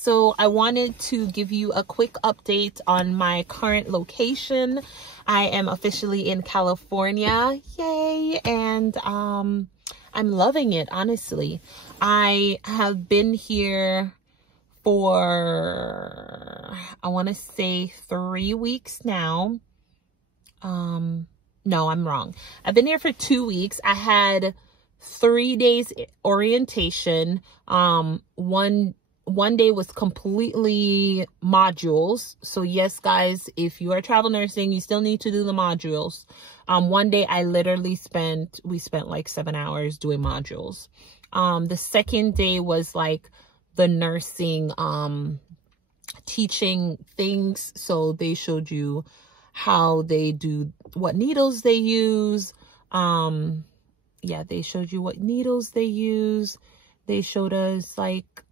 so I wanted to give you a quick update on my current location. I am officially in California, yay, and I'm loving it, honestly. I have been here for, I want to say 3 weeks now. No, I'm wrong. I've been here for 2 weeks. I had 3 days orientation. One day was completely modules. So yes, guys, if you are travel nursing, you still need to do the modules. One day I literally we spent like 7 hours doing modules. The second day was like the nursing, teaching things. So they showed you how they do, what needles they use. Yeah, they showed you what needles they use. They showed us like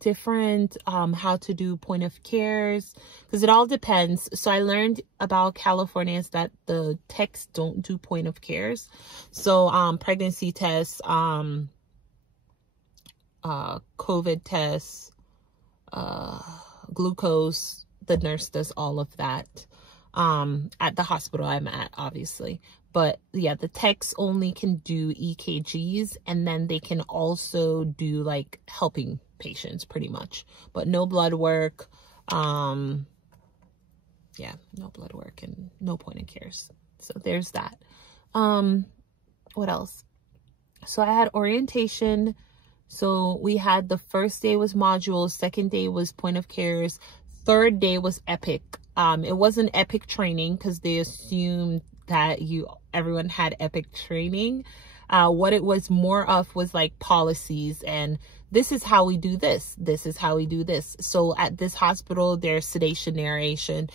different how to do point of cares, because it all depends. So I learned about California is that the techs don't do point of cares. So pregnancy tests, COVID tests, glucose, the nurse does all of that at the hospital I'm at, obviously. But yeah, the techs only can do EKGs, and then they can also do like helping patients pretty much, but no blood work. Yeah, no blood work and no point of cares. So there's that. What else? So I had orientation. So we had, the first day was modules, second day was point of cares, third day was epic. It wasn't epic training because they assumed that everyone had epic training. What it was more of was like policies, and this is how we do this. This is how we do this. So at this hospital, there's sedation narration.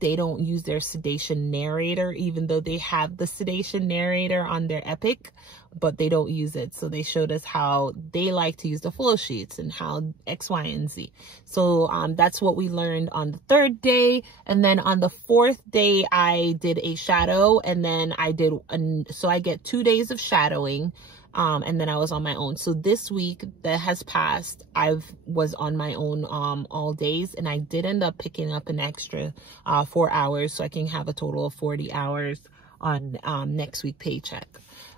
They don't use their sedation narrator, even though they have the sedation narrator on their Epic, but they don't use it. So they showed us how they like to use the flow sheets and how X, Y, and Z. So that's what we learned on the third day. And then on the fourth day, I did a shadow, and then so I get 2 days of shadowing. And then I was on my own. So this week that has passed, I was on my own all days, and I did end up picking up an extra 4 hours, so I can have a total of 40 hours on next week paycheck.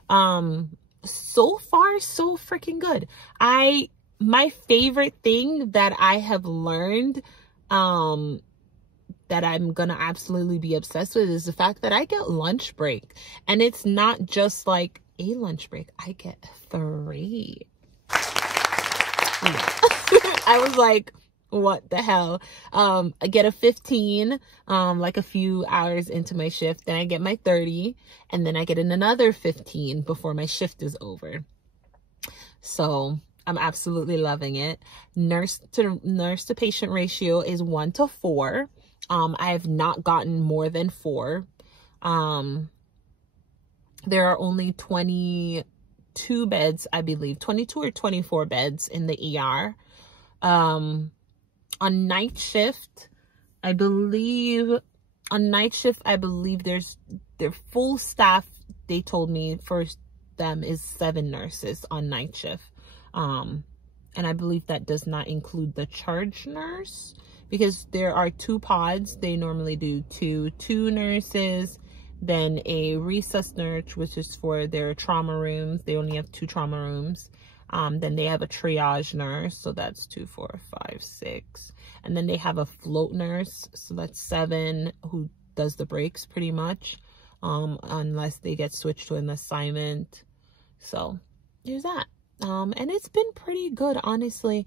So far, so freaking good. My favorite thing that I have learned that I'm gonna absolutely be obsessed with is the fact that I get lunch break, and it's not just like a lunch break. I get 3. I was like, what the hell? I get a 15, like a few hours into my shift. Then I get my 30, and then I get another 15 before my shift is over. So I'm absolutely loving it. Nurse to patient ratio is 1 to 4. I have not gotten more than 4. There are only 22 beds, I believe, 22 or 24 beds in the ER. On night shift, I believe their full staff, they told me for them is 7 nurses on night shift. And I believe that does not include the charge nurse, because there are 2 pods. They normally do two nurses, then a resus nurse, which is for their trauma rooms. They only have 2 trauma rooms. Then they have a triage nurse, so that's 2, 4, 5, 6. And then they have a float nurse, so that's 7, who does the breaks pretty much, unless they get switched to an assignment. So there's that. And it's been pretty good, honestly.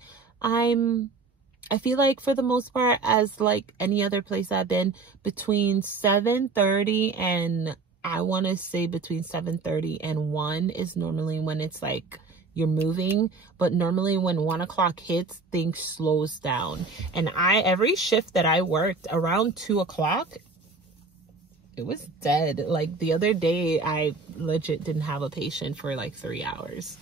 I feel like for the most part, as like any other place I've been, between 7:30 and I want to say between 7:30 and 1 is normally when it's like you're moving. But normally when 1 o'clock hits, things slows down. And every shift that I worked around 2 o'clock, it was dead. Like the other day, I legit didn't have a patient for like 3 hours.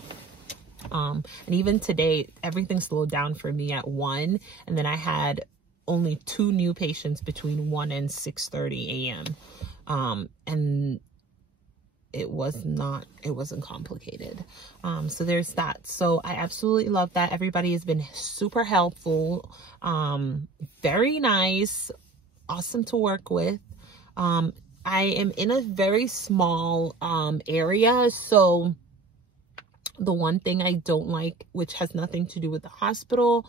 And even today, everything slowed down for me at 1, and then I had only 2 new patients between 1 and 6:30 a.m. And it wasn't complicated. So there's that. So I absolutely love that. Everybody has been super helpful, very nice, awesome to work with. I am in a very small area, so the one thing I don't like, which has nothing to do with the hospital,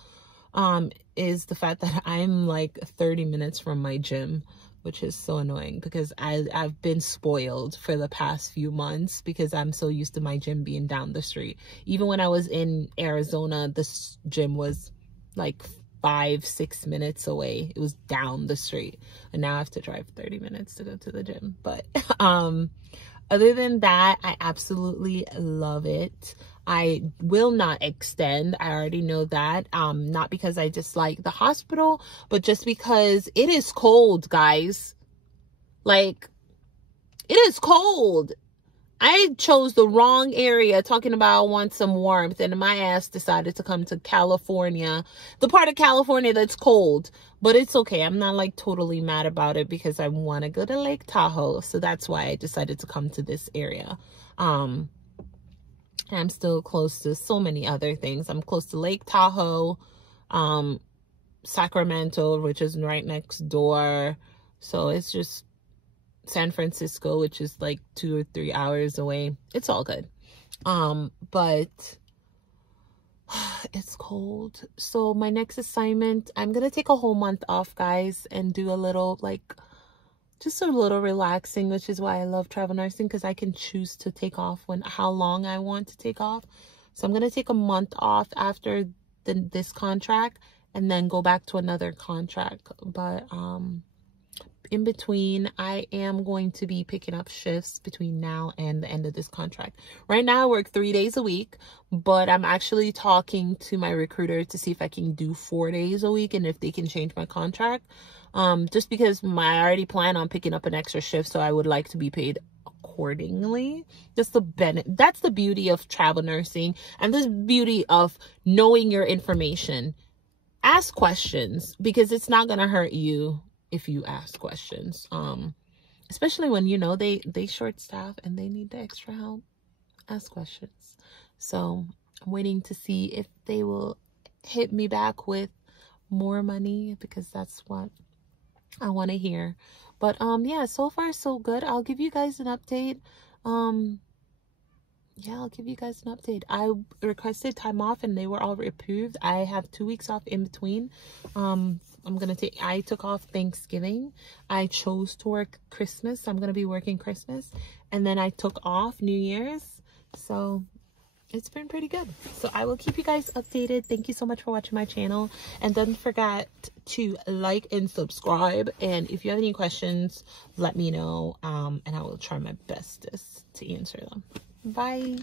is the fact that I'm like 30 minutes from my gym, which is so annoying because I've been spoiled for the past few months because I'm so used to my gym being down the street. Even when I was in Arizona, this gym was like 5-6 minutes away. It was down the street, and now I have to drive 30 minutes to go to the gym. But other than that, I absolutely love it. I will not extend. I already know that. Not because I dislike the hospital, but just because it is cold, guys. Like, it is cold. I chose the wrong area talking about I want some warmth, and my ass decided to come to California, the part of California that's cold. But it's okay. I'm not like totally mad about it because I want to go to Lake Tahoe. So that's why I decided to come to this area. I'm still close to so many other things. I'm close to Lake Tahoe, Sacramento, which is right next door. So it's just San Francisco, which is like 2 or 3 hours away. It's all good. But it's cold. So my next assignment, I'm gonna take a whole month off, guys, and do a little, like, just a little relaxing, which is why I love travel nursing, because I can choose to take off how long I want to take off. So I'm gonna take a month off after this contract and then go back to another contract. But in between, I am going to be picking up shifts between now and the end of this contract. Right now I work 3 days a week, but I'm actually talking to my recruiter to see if I can do 4 days a week and if they can change my contract. Just because I already plan on picking up an extra shift, so I would like to be paid accordingly. That's the beauty of travel nursing, and the beauty of knowing your information. Ask questions, because it's not gonna hurt you if you ask questions, especially when, you know, they short staff and they need the extra help. Ask questions. So I'm waiting to see if they will hit me back with more money, because that's what I want to hear. But yeah, so far so good. I'll give you guys an update. Yeah, I'll give you guys an update. I requested time off and they were all approved. I have 2 weeks off in between. I took off Thanksgiving. I chose to work Christmas. So I'm going to be working Christmas. And then I took off New Year's. So it's been pretty good. So I will keep you guys updated. Thank you so much for watching my channel. And don't forget to like and subscribe. And if you have any questions, let me know. And I will try my bestest to answer them. Bye.